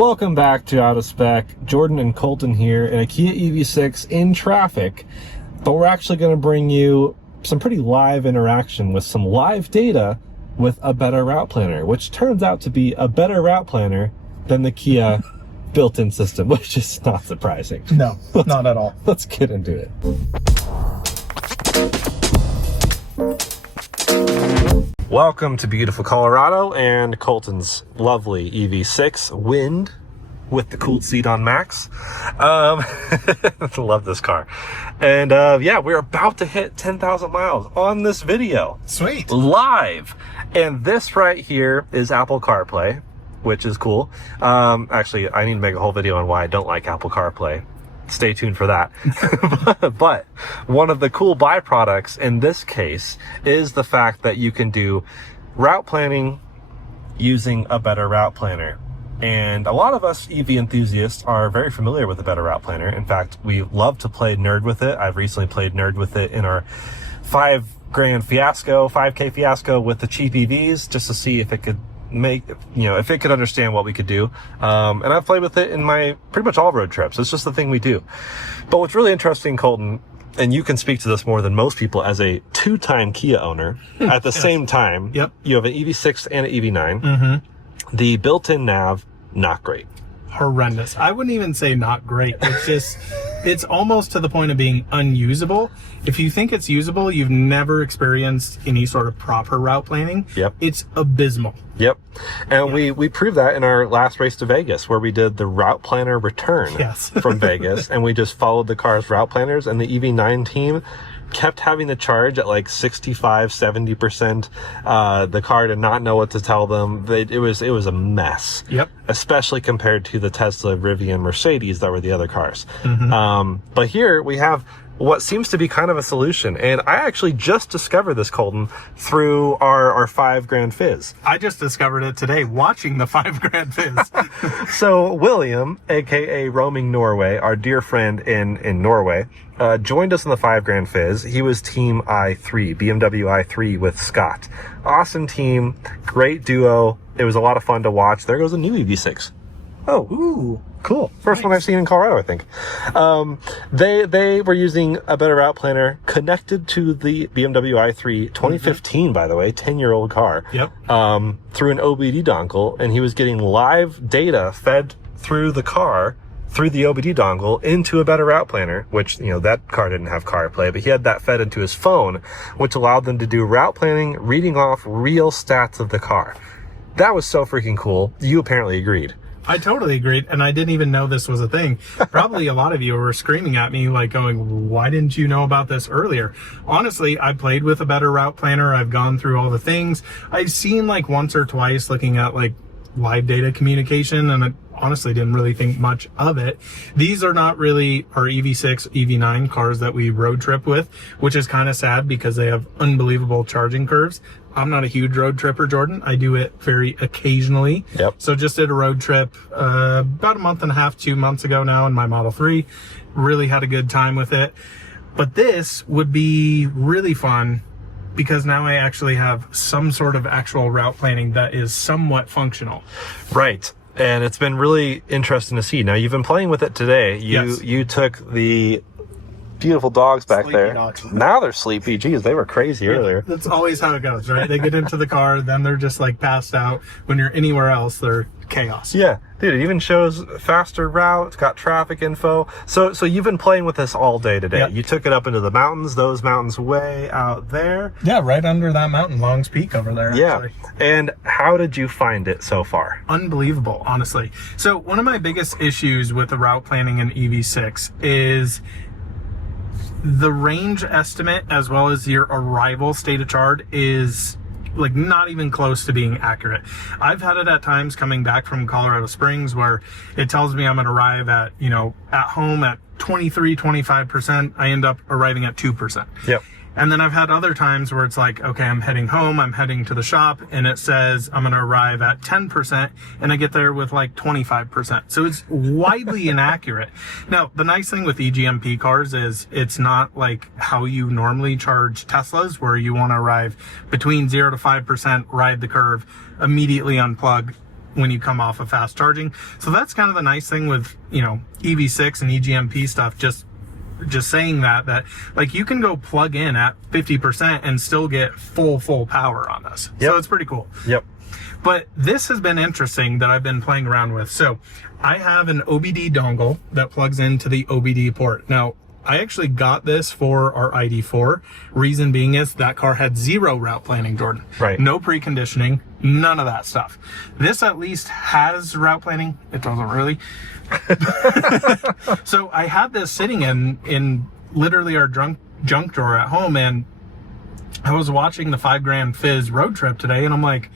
Welcome back to Out of Spec. Jordan and Coleton here in a Kia EV6 in traffic, but we're actually going to bring you some pretty live interaction with some live data with a better route planner, which turns out to be a better route planner than the Kia built-in system, which is not surprising. No, not at all. Let's get into it. Welcome to beautiful Colorado and Coleton's lovely EV6 Wind with the cooled seat on max. Love this car. And yeah, we're about to hit 10,000 miles on this video. Sweet. Live. And this right here is Apple CarPlay, which is cool. Actually, I need to make a whole video on why I don't like Apple CarPlay. Stay tuned for that. But one of the cool byproducts in this case is the fact that you can do route planning using a better route planner. And a lot of us EV enthusiasts are very familiar with a better route planner. In fact, we love to play nerd with it. I've recently played nerd with it in our $5,000 fiasco, 5K fiasco with the cheap EVs, just to see if it could make, if it could understand what we could do. And I've played with it in my pretty much all road trips. It's just the thing we do. But what's really interesting, Coleton, and you can speak to this more than most people as a two-time Kia owner, at the same time, Yep. You have an EV6 and an EV9. The built-in nav, not great. Horrendous. I wouldn't even say not great. It's just, it's almost to the point of being unusable. If you think it's usable, you've never experienced any sort of proper route planning. Yep. It's abysmal. Yep. And we proved that in our last race to Vegas, where we did the route planner return from Vegas, and we just followed the car's route planners, and the EV9 team kept having to charge at like 65-70%. The car did not know what to tell them. It was a mess. Yep. Especially compared to the Tesla, Rivian, Mercedes that were the other cars. But here we have what seems to be kind of a solution. And I actually just discovered this, Coleton, through our $5,000 Fizz. I just discovered it today watching the $5,000 Fizz. So William, aka Roaming Norway, our dear friend in Norway, joined us in the $5,000 Fizz. He was team i3, BMW i3 with Scott. Awesome team, great duo. It was a lot of fun to watch. There goes a new EV6. Oh, ooh, cool. First one I've seen in Colorado, I think. They were using a better route planner connected to the BMW i3 2015, by the way, 10-year-old car. Yep. Through an OBDII dongle, and he was getting live data fed through the car, through the OBDII dongle, into a better route planner, which, that car didn't have CarPlay, but he had that fed into his phone, which allowed them to do route planning, reading off real stats of the car. That was so freaking cool. You apparently agreed. I totally agreed, and I didn't even know this was a thing. Probably a lot of you were screaming at me, like going, why didn't you know about this earlier? Honestly, I played with a better route planner. I've gone through all the things. I've seen like once or twice looking at like live data communication, and I honestly didn't really think much of it. These are not really our EV6, EV9 cars that we road trip with, which is kind of sad because they have unbelievable charging curves. I'm not a huge road tripper, Jordan. I do it very occasionally. Yep. So just did a road trip about a month and a half, 2 months ago now in my Model 3. Really had a good time with it. But this would be really fun because now I actually have some sort of actual route planning that is somewhat functional. Right. And it's been really interesting to see. Now, you've been playing with it today. You took the beautiful dogs back Sleepy there. dogs. Now they're sleepy. Geez, they were crazy earlier. That's always how it goes, right? They get into the car, then they're just like passed out. When you're anywhere else, they're chaos. Yeah, dude, it even shows faster route. It's got traffic info. So you've been playing with this all day today. Yep. You took it up into the mountains, those mountains way out there. Yeah, right under that mountain, Long's Peak over there. Yeah. Actually. And how did you find it so far? Unbelievable, honestly. So one of my biggest issues with the route planning in EV6 is the range estimate as well as your arrival state of charge is like not even close to being accurate. I've had it at times coming back from Colorado Springs where it tells me I'm going to arrive at, at home at 23-25%. I end up arriving at 2%. Yep. And then I've had other times where it's like, okay, I'm heading home, I'm heading to the shop, and it says I'm going to arrive at 10%, and I get there with like 25%. So it's widely inaccurate. Now, the nice thing with EGMP cars is it's not like how you normally charge Teslas, where you want to arrive between 0 to 5%, ride the curve, immediately unplug, when you come off of fast charging. So that's kind of the nice thing with, you know, EV6 and EGMP stuff. Just saying that like you can go plug in at 50% and still get full power on this. Yep. So it's pretty cool. Yep. But this has been interesting that I've been playing around with. So I have an OBD dongle that plugs into the OBD port. Now, I actually got this for our ID4. Reason being is that car had 0 route planning, Jordan. Right. No preconditioning, none of that stuff. This at least has route planning. It doesn't really. So I had this sitting in literally our junk drawer at home, and I was watching the $5 Fizz road trip today, and I'm like,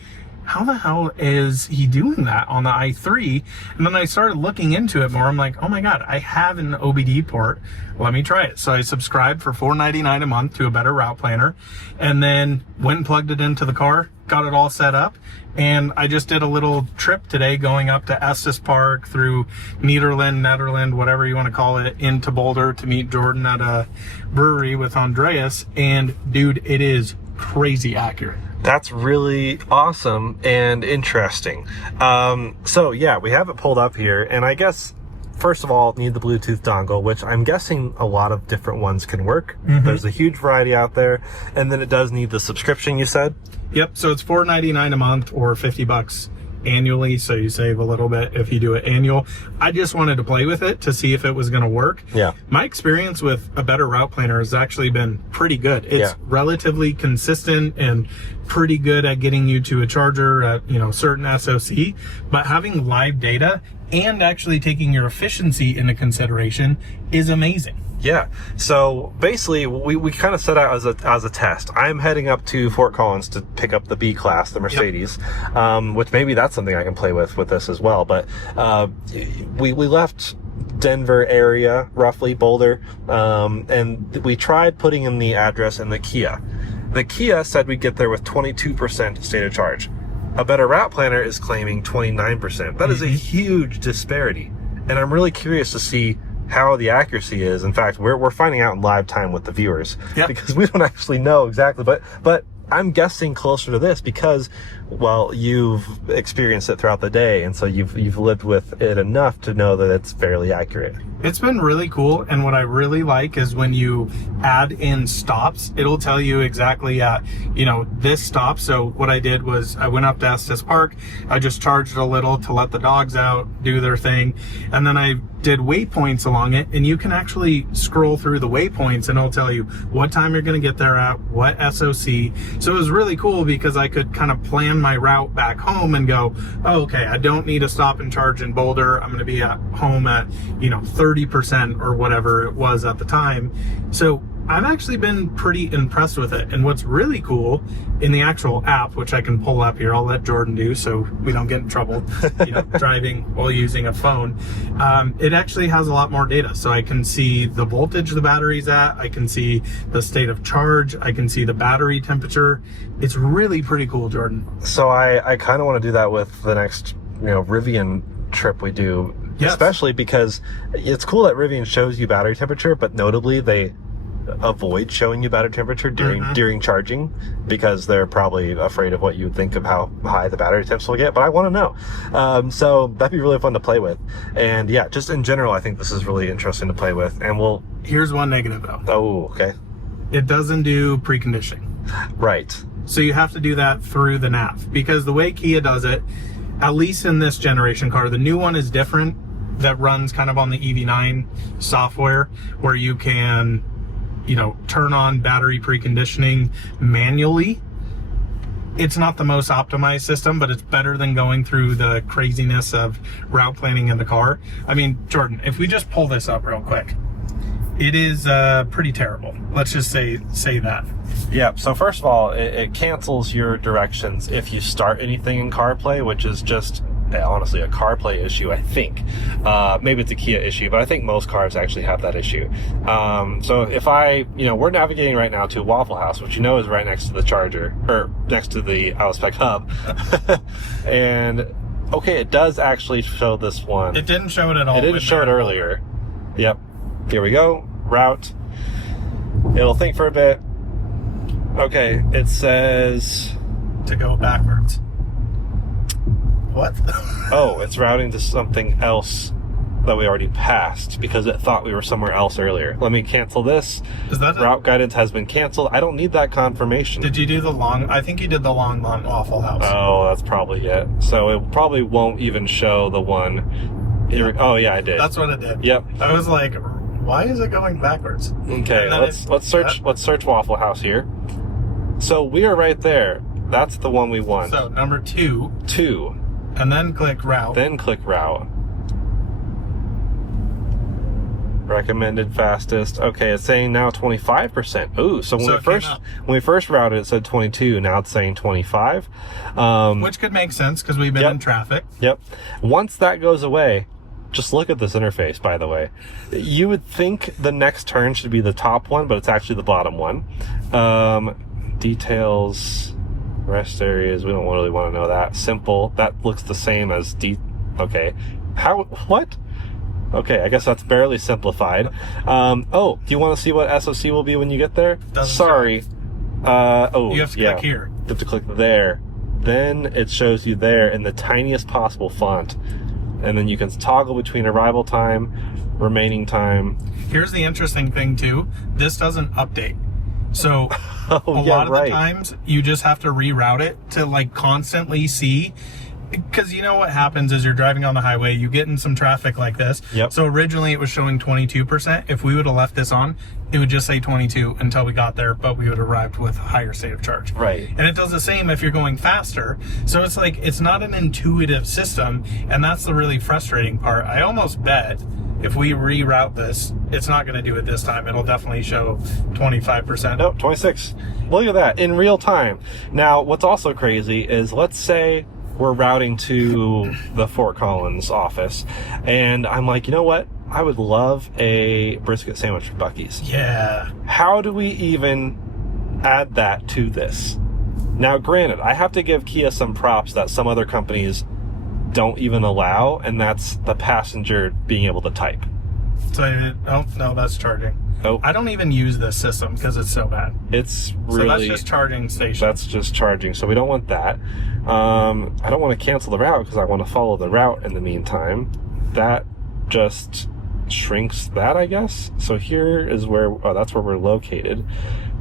how the hell is he doing that on the i3? And then I started looking into it more. I'm like, oh my God, I have an OBD port. Let me try it. So I subscribed for $4.99 a month to a better route planner, and then went and plugged it into the car, got it all set up. And I just did a little trip today going up to Estes Park through Netherland, whatever you want to call it, into Boulder to meet Jordan at a brewery with Andreas. And dude, it is crazy accurate. That's really awesome and interesting. So yeah, we have it pulled up here, and I guess first of all, need the Bluetooth dongle, which I'm guessing a lot of different ones can work. Mm-hmm. There's a huge variety out there, and then it does need the subscription, you said? Yep. So it's $4.99 a month or $50 annually, so you save a little bit if you do it annual. I just wanted to play with it to see if it was going to work. Yeah. My experience with a better route planner has actually been pretty good. It's relatively consistent and pretty good at getting you to a charger at, you know, certain SoC, but having live data and actually taking your efficiency into consideration is amazing. Yeah. So basically, we kind of set out as a test. I'm heading up to Fort Collins to pick up the B class, the Mercedes, which maybe that's something I can play with this as well. But we left Denver area, roughly Boulder, and we tried putting in the address in the Kia. The Kia said we'd get there with 22% state of charge. A better route planner is claiming 29%. That is a huge disparity, and I'm really curious to see how the accuracy is. In fact, we're finding out in live time with the viewers, because we don't actually know exactly, but I'm guessing closer to this because, well, you've experienced it throughout the day, and so you've lived with it enough to know that it's fairly accurate. It's been really cool, and what I really like is when you add in stops, it'll tell you exactly at, you know, this stop. So what I did was I went up to Estes Park, I just charged a little to let the dogs out, do their thing, and then I did waypoints along it, and you can actually scroll through the waypoints and it'll tell you what time you're going to get there at, what SoC. So it was really cool because I could kind of plan my route back home and go, oh, okay, I don't need to stop and charge in Boulder. I'm going to be at home at, you know, 30% or whatever it was at the time. So I've actually been pretty impressed with it. And what's really cool in the actual app, which I can pull up here, I'll let Jordan do so we don't get in trouble, you know, driving while using a phone. It actually has a lot more data. So I can see the voltage the battery's at. I can see the state of charge. I can see the battery temperature. It's really pretty cool, Jordan. So I kind of want to do that with the next, you know, Rivian trip we do. Yes. Especially because it's cool that Rivian shows you battery temperature, but notably they avoid showing you battery temperature during charging because they're probably afraid of what you would think of how high the battery temps will get. But I want to know. So that'd be really fun to play with. And yeah, just in general, I think this is really interesting to play with. And here's one negative though. Oh, okay. It doesn't do preconditioning. Right. So you have to do that through the nav, because the way Kia does it, at least in this generation car, the new one is different. That runs kind of on the EV9 software where you can, you know, turn on battery preconditioning manually. It's not the most optimized system, but it's better than going through the craziness of route planning in the car. I mean, Jordan, if we just pull this up real quick, it is pretty terrible. Let's just say that. Yeah, so first of all, it cancels your directions if you start anything in CarPlay, which is just honestly a CarPlay issue, I think. Maybe it's a Kia issue, but I think most cars actually have that issue. So if we're navigating right now to Waffle House, which you know is right next to the charger, or next to the Spec hub. And okay, it does actually show this one. It didn't show it at all. It didn't show it earlier. Yep. Here we go. Route. It'll think for a bit. Okay, it says to go backwards. What? Oh, it's routing to something else that we already passed because it thought we were somewhere else earlier. Let me cancel this. Is that route guidance has been canceled? I don't need that confirmation. Did you do the long? I think you did the long Waffle House. Oh, that's probably it. So it probably won't even show the one. Oh yeah, I did. That's what it did. Yep. I was like, why is it going backwards? Okay, let's search Waffle House here. So we are right there. That's the one we want. So number 2. 2. And then click route. Then click route. Recommended fastest. Okay, it's saying now 25%. Ooh, so when we first routed, it said 22. Now it's saying 25. Which could make sense because we've been in traffic. Yep. Once that goes away, just look at this interface, by the way. You would think the next turn should be the top one, but it's actually the bottom one. Details, rest areas, we don't really want to know that. Simple, that looks the same as okay. What? Okay, I guess that's barely simplified. Oh, do you want to see what SOC will be when you get there? Sorry. You have to click here. You have to click there. Then it shows you there in the tiniest possible font. And then you can toggle between arrival time, remaining time. Here's the interesting thing too. This doesn't update. So a lot of the times you just have to reroute it to like constantly see. Because you know what happens is you're driving on the highway, you get in some traffic like this. Yep. So originally it was showing 22%. If we would have left this on, it would just say 22 until we got there, but we would have arrived with a higher state of charge. Right. And it does the same if you're going faster. So it's like, it's not an intuitive system. And that's the really frustrating part. I almost bet if we reroute this, it's not going to do it this time. It'll definitely show 25%. Nope, 26. Look at that in real time. Now, what's also crazy is let's say we're routing to the Fort Collins office, and I'm like, you know what? I would love a brisket sandwich from Buc-ee's. Yeah. How do we even add that to this? Now, granted, I have to give Kia some props that some other companies don't even allow, and that's the passenger being able to type. So, oh, no, that's charging. Nope. I don't even use this system because it's so bad. It's really... So that's just charging station. That's just charging, so we don't want that. I don't want to cancel the route because I want to follow the route in the meantime. That just shrinks that, I guess. So here is where... Oh, that's where we're located.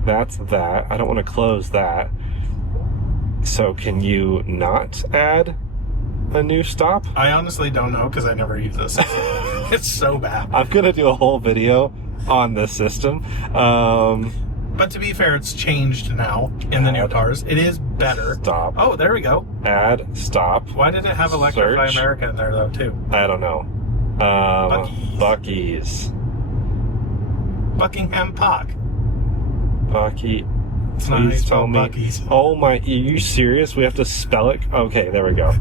That's that. I don't want to close that. So can you not add a new stop? I honestly don't know because I never use this system. It's so bad. I'm going to do a whole video on this system. But to be fair, it's changed now in the new cars. It is better. Stop. Oh, there we go. Add stop. Why did it have Electrify America in there though too? I don't know. Buc-ee's. Buckingham Park. Buc-ee. It's not Please tell me. Buc-ee's. Oh my, are you serious? We have to spell it? Okay, there we go.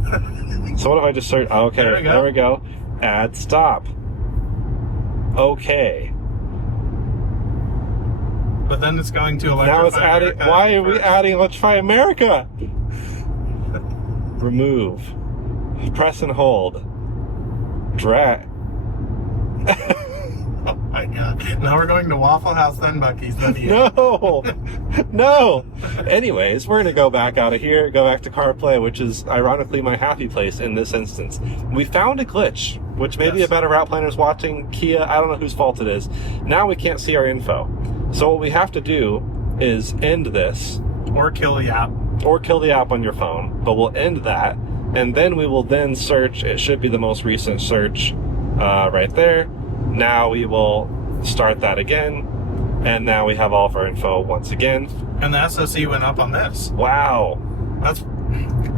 So what if I just search? Okay, there we go. Add stop. Okay. But then it's going to Electrify Now it's adding. America Why are we first. adding Electrify America? Remove. Press and hold. Drag. Oh my god. Now we're going to Waffle House, then Buc-ee's, then here. No! No! Anyways, we're going to go back out of here, go back to CarPlay, which is ironically my happy place in this instance. We found a glitch, which maybe a better route planner's watching. Kia, I don't know whose fault it is. Now we can't see our info. So what we have to do is end this. Or kill the app. Or kill the app on your phone. But we'll end that, and then we will then search. It should be the most recent search right there. Now we will start that again, and now we have all of our info once again. And the SOC went up on this. Wow.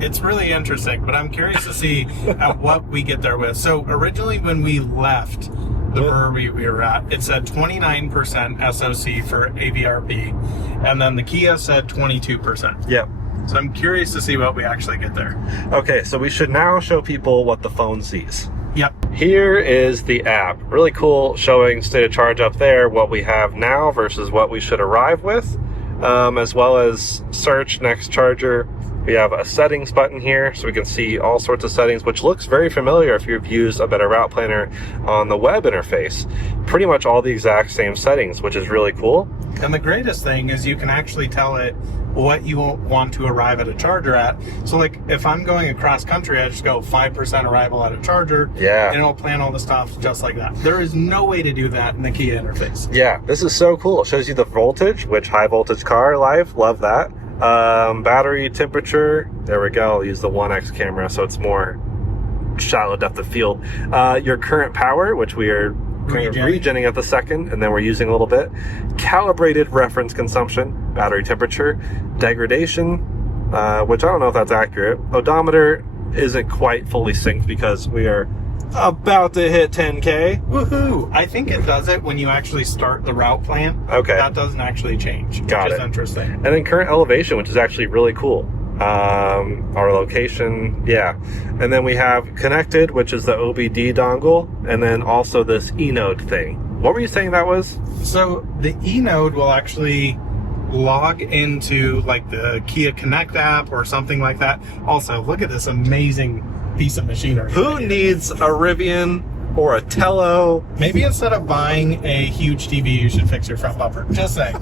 It's really interesting, but I'm curious to see at what we get there with. So originally when we left the brewery we were at, it said 29% SOC for ABRP, and then the Kia said 22%. Yep. So I'm curious to see what we actually get there. Okay, so we should now show people what the phone sees. Yep. Here is the app. Really cool, showing state of charge up there, what we have now versus what we should arrive with, as well as search, next charger. We have a settings button here, so we can see all sorts of settings, which looks very familiar if you've used a better route planner on the web interface. Pretty much all the exact same settings, which is really cool. And the greatest thing is you can actually tell it what you want to arrive at a charger at. So like if I'm going across country, I just go 5% arrival at a charger. Yeah. And it'll plan all the stops just like that. There is no way to do that in the Kia interface. Yeah, this is so cool. It shows you the voltage, which high voltage car live, love that. Battery temperature, there we go. I'll use the 1X camera so it's more shallow depth of field. Your current power, which we are kind of regenning at the second, and then we're using a little bit. Calibrated reference consumption, battery temperature, degradation, which I don't know if that's accurate. Odometer isn't quite fully synced because we are about to hit 10K. Woohoo! I think it does it when you actually start the route plan. Okay. That doesn't actually change. Got which it. is interesting. And then current elevation, which is actually really cool. Our location, yeah. And then we have connected, which is the OBDII dongle, and then also this eNode thing. What were you saying that was? So the eNode will actually log into like the Kia Connect app or something like that. Also, look at this amazing piece of machinery. Who needs a Rivian or a Tello? Maybe instead of buying a huge TV, you should fix your front bumper. Just saying.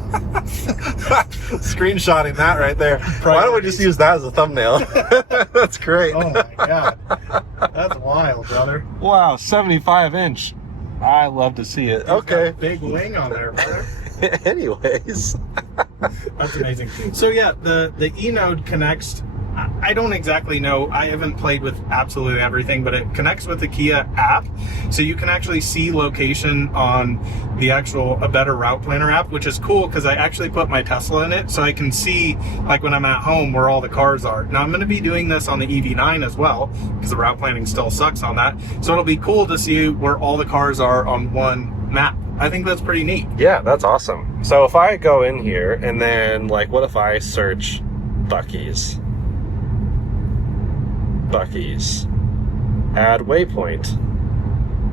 Screenshotting that right there. Why don't we just use that as a thumbnail? That's great. Oh my god. That's wild, brother. Wow, 75-inch. I love to see it. Okay. Got a big wing on there, brother. Anyways. That's amazing. So yeah, the eNode connects. I don't exactly know. I haven't played with absolutely everything, but it connects with the Kia app. So you can actually see location on the actual A Better Route Planner app, which is cool because I actually put my Tesla in it. So I can see like when I'm at home where all the cars are. Now I'm going to be doing this on the EV9 as well because the route planning still sucks on that. So it'll be cool to see where all the cars are on one map. I think that's pretty neat. Yeah, that's awesome. So if I go in here and then like, what if I search Buc-ee's? Buc-ee's. Add waypoint.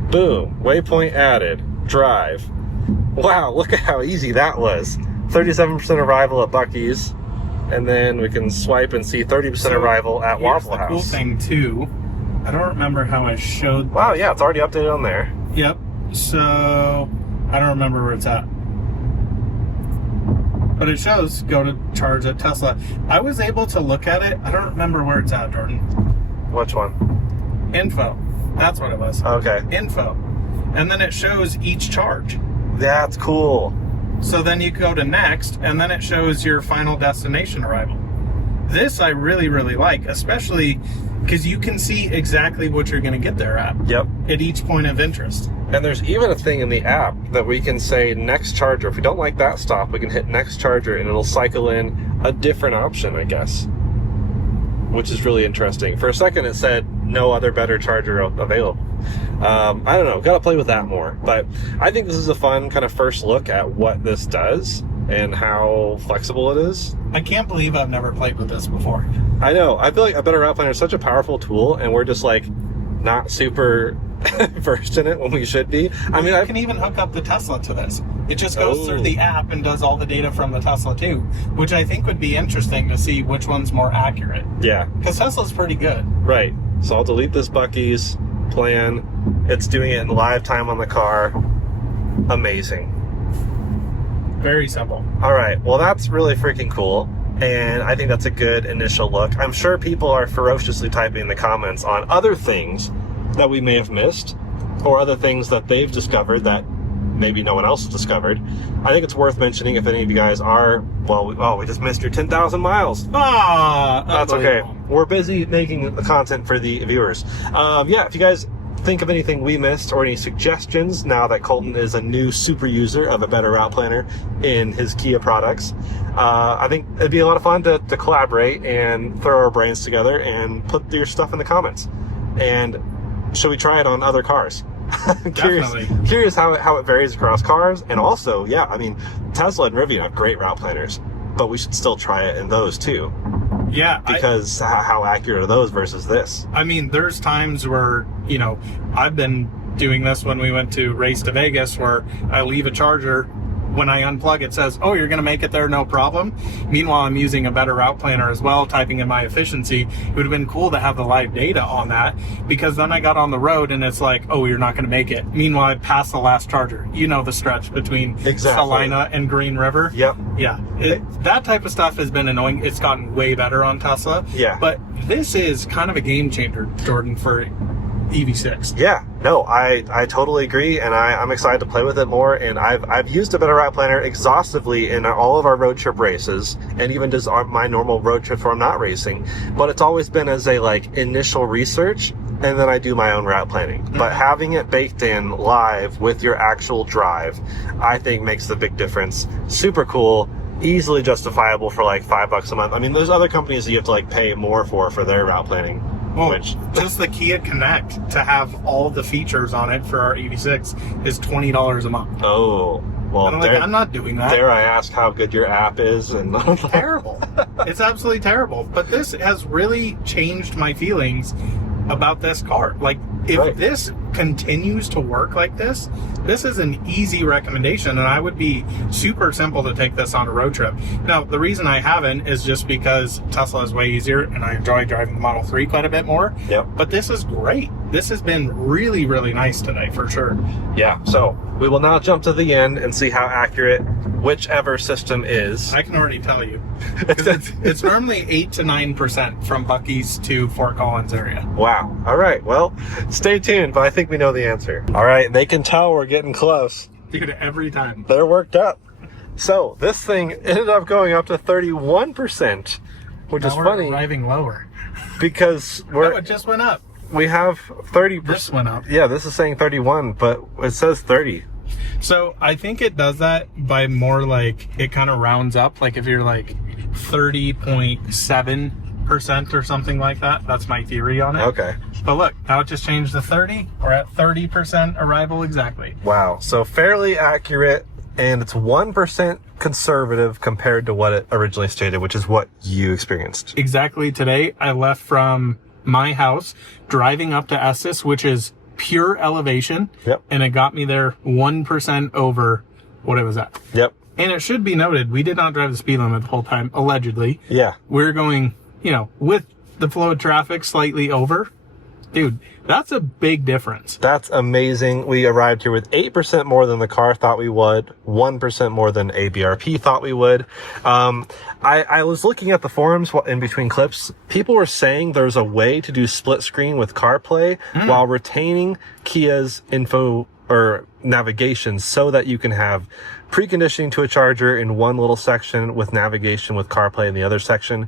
Boom. Waypoint added. Drive. Wow, look at how easy that was. 37% arrival at Buc-ee's. And then we can swipe and see 30% arrival at Waffle House. The cool thing too, I don't remember how I showed. Wow, yeah, it's already updated on there. Yep. So I don't remember where it's at. But it shows go to charge at Tesla. I was able to look at it. I don't remember where it's at, Jordan. Which one? Info. That's what it was. Okay. Info. And then it shows each charge. That's cool. So then you go to next, and then it shows your final destination arrival. This I really, really like, especially because you can see exactly what you're going to get there at. Yep. At each point of interest. And there's even a thing in the app that we can say next charger. If we don't like that stop, we can hit next charger and it'll cycle in a different option, I guess. Which is really interesting. For a second it said no other better charger available. I don't know, gotta play with that more. But I think this is a fun kind of first look at what this does and how flexible it is. I can't believe I've never played with this before. I know, I feel like A Better Route Planner is such a powerful tool and we're just like not super versed in it when we should be. I mean, you can even hook up the Tesla to this. It just goes through the app and does all the data from the Tesla too, which I think would be interesting to see which one's more accurate. Yeah. Because Tesla's pretty good. Right. So I'll delete this Buc-ee's plan. It's doing it in live time on the car. Amazing. Very simple. All right. Well, that's really freaking cool. And I think that's a good initial look. I'm sure people are ferociously typing in the comments on other things that we may have missed or other things that they've discovered that maybe no one else has discovered. I think it's worth mentioning if any of you guys are, well, we just missed your 10,000 miles. That's okay. We're busy making the content for the viewers. Yeah, if you guys think of anything we missed or any suggestions now that Coleton is a new super user of A Better Route Planner in his Kia products, I think it'd be a lot of fun to collaborate and throw our brains together and put your stuff in the comments. And should we try it on other cars? Curious how it varies across cars. And also, yeah, I mean, Tesla and Rivian have great route planners, but we should still try it in those too. Yeah. Because how accurate are those versus this? I mean, there's times where, you know, I've been doing this when we went to race to Vegas where I leave a charger when I unplug, it says, oh, you're going to make it there, no problem. Meanwhile, I'm using a better route planner as well, typing in my efficiency. It would have been cool to have the live data on that, because then I got on the road and it's like, oh, you're not going to make it. Meanwhile, I passed the last charger. You know the stretch between Salina and Green River? Yep. Yeah. That type of stuff has been annoying. It's gotten way better on Tesla. Yeah. But this is kind of a game changer, Jordan, for EV6. Yeah, no, I totally agree, and I'm excited to play with it more. And I've used a better route planner exhaustively in all of our road trip races, and even just my normal road trips where I'm not racing. But it's always been as a like initial research, and then I do my own route planning. But having it baked in live with your actual drive, I think makes the big difference. Super cool. Easily justifiable for like $5 a month. I mean, there's other companies that you have to like pay more for their route planning. Well, just the Kia Connect to have all the features on it for our EV6 is $20 a month. Oh, well, and I'm not doing that. Dare I ask how good your app is? And terrible. It's absolutely terrible. But this has really changed my feelings about this car. Like, if this continues to work like this is an easy recommendation, and I would be super simple to take this on a road trip. Now, the reason I haven't is just because Tesla is way easier, and I enjoy driving the Model 3 quite a bit more. Yep. But this is great. This has been really, really nice today, for sure. Yeah, so we will now jump to the end and see how accurate whichever system is. I can already tell you. It's normally 8 to 9% from Buc-ee's to Fort Collins area. Wow. All right. Well, stay tuned, but I think we know the answer. All right. They can tell we're getting close. Dude, every time. They're worked up. So this thing ended up going up to 31%, which is funny. We're arriving lower. Because it just went up. We have 30%. This went up. Yeah, this is saying 31, but it says 30. So I think it does that by more like, it kind of rounds up. Like if you're like 30.7% or something like that. That's my theory on it. Okay. But look, now it just changed to 30. We're at 30% arrival exactly. Wow. So fairly accurate, and it's 1% conservative compared to what it originally stated, which is what you experienced. Exactly. Today I left from my house driving up to Estes, which is pure elevation. Yep. And it got me there 1% over what it was at. Yep. And it should be noted, we did not drive the speed limit the whole time, allegedly. Yeah. We're going, with the flow of traffic slightly over. Dude, that's a big difference. That's amazing. We arrived here with 8% more than the car thought we would, 1% more than ABRP thought we would. I was looking at the forums in between clips. People were saying there's a way to do split screen with CarPlay while retaining Kia's info or navigation, so that you can have preconditioning to a charger in one little section with navigation with CarPlay in the other section.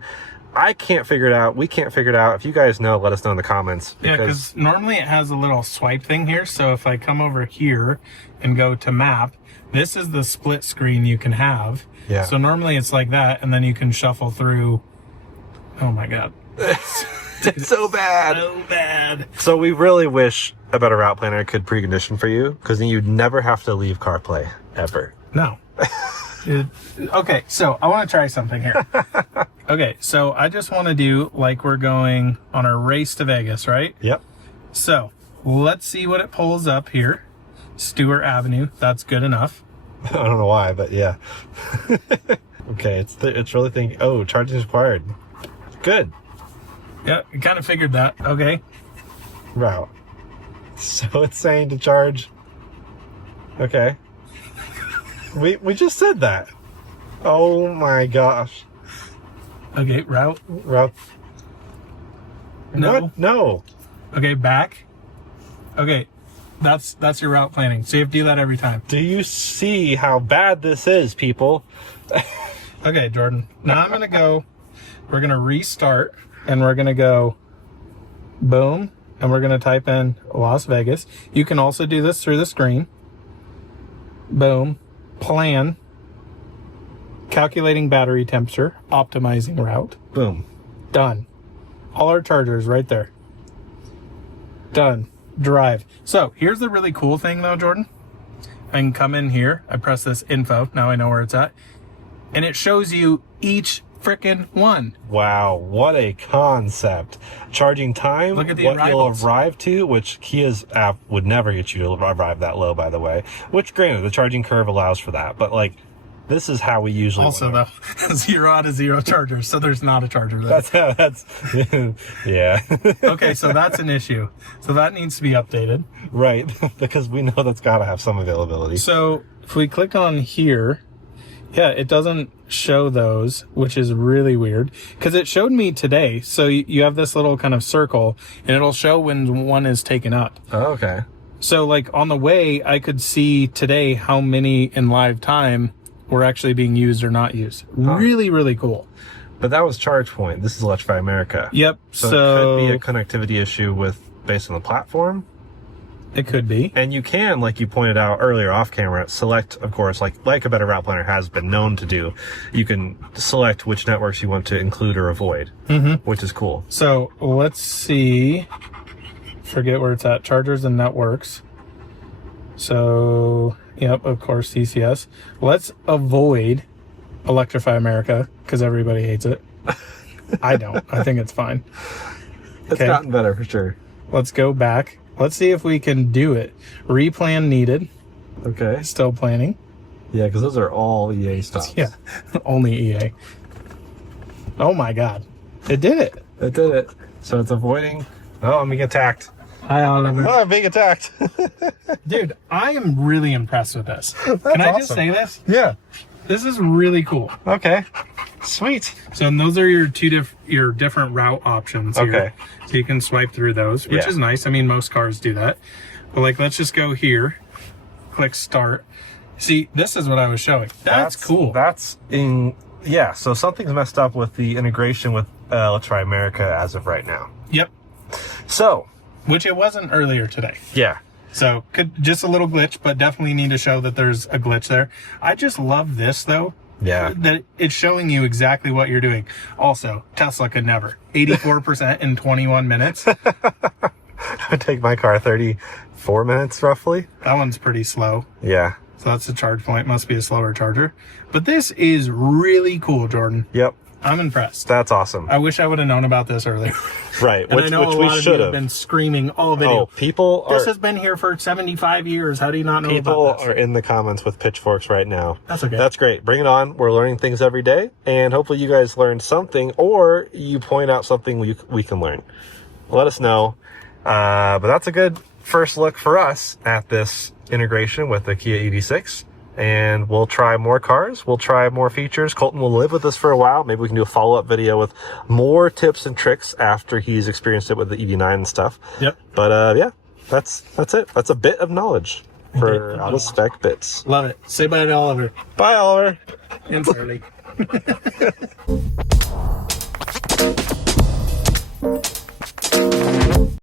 I can't figure it out. We can't figure it out. If you guys know, let us know in the comments. Yeah, because normally it has a little swipe thing here. So if I come over here and go to map, this is the split screen you can have. Yeah. So normally it's like that, and then you can shuffle through. Oh my God. It's so bad. So bad. So we really wish a better route planner could precondition for you, because then you'd never have to leave CarPlay, ever. No. Okay, so I want to try something here. Okay, so I just want to do like we're going on our race to Vegas, right? Yep. So let's see what it pulls up here. Stewart Avenue, that's good enough. I don't know why, but yeah. Okay, it's really thinking, oh, charging is required. Good. Yeah, I kind of figured that. Okay. Route. So it's saying to charge. Okay. We just said that. Oh my gosh. Okay, route. No. What? No. Okay, back. Okay, that's your route planning. So you have to do that every time. Do you see how bad this is, people? Okay, Jordan. Now we're going to restart, and we're going to go boom, and we're going to type in Las Vegas. You can also do this through the screen. Boom. Plan. Calculating battery temperature. Optimizing route. Boom. Done. All our chargers right there. Done. Drive. So here's the really cool thing though, Jordan. I can come in here. I press this info. Now I know where it's at. And it shows you each frickin' one. Wow, what a concept. Charging time, Look at the what arrivals. you'll arrive to, which Kia's app would never get you to arrive that low, by the way. Which, granted, the charging curve allows for that. But, like, this is how we usually... Also, though, 0 out of 0 chargers, so there's not a charger there. That's yeah. Okay, so that's an issue. So that needs to be updated. Right, because we know that's got to have some availability. So if we click on here, yeah, it doesn't show those, which is really weird because it showed me today. So you have this little kind of circle and it'll show when one is taken up. Oh, okay. So like on the way, I could see today how many in live time were actually being used or not used. Huh. Really, really cool. But that was ChargePoint. This is Electrify America. Yep. So it could be a connectivity issue based on the platform. It could be. And you can, like you pointed out earlier off camera, select, of course, like a better route planner has been known to do. You can select which networks you want to include or avoid, which is cool. So let's see. Forget where it's at. Chargers and networks. So, yep, of course, CCS. Let's avoid Electrify America because everybody hates it. I don't. I think it's fine. It's gotten better for sure. Let's go back. Let's see if we can do it. Replan needed. Okay. Still planning. Yeah, because those are all EA stops. Yeah, only EA. Oh my God. It did it. It did it. So it's avoiding. Oh, I'm being attacked. Hi, Oliver. Oh, I'm being attacked. Dude, I am really impressed with this. Can I just say this? Yeah. This is really cool. Okay. Sweet. So and those are your your different route options here. Okay. So you can swipe through those, which is nice. I mean, most cars do that. But like, let's just go here. Click start. See, this is what I was showing. That's cool. That's in... Yeah, so something's messed up with the integration with Let's Try America as of right now. Yep. So... Which it wasn't earlier today. Yeah. So could just a little glitch, but definitely need to show that there's a glitch there. I just love this though. Yeah. That it's showing you exactly what you're doing. Also, Tesla could never. 84% in 21 minutes. I take my car 34 minutes roughly. That one's pretty slow. Yeah. So that's a charge point. Must be a slower charger. But this is really cool, Jordan. Yep. I'm impressed. That's awesome. I wish I would have known about this earlier. Right. And I know a lot of you have been screaming all video. Oh, people are... This has been here for 75 years. How do you not know People about this? are in the comments with pitchforks right now. That's okay. That's great. Bring it on. We're learning things every day. And hopefully you guys learned something or you point out something we can learn. Let us know. But that's a good first look for us at this integration with the Kia EV6. And we'll try more cars. We'll try more features. Coleton will live with us for a while. Maybe we can do a follow-up video with more tips and tricks after he's experienced it with the EV9 and stuff. Yep. But yeah, that's it. That's a bit of knowledge for Out of Spec Bits. Love it. Say bye to Oliver. Bye, Oliver. And Charlie.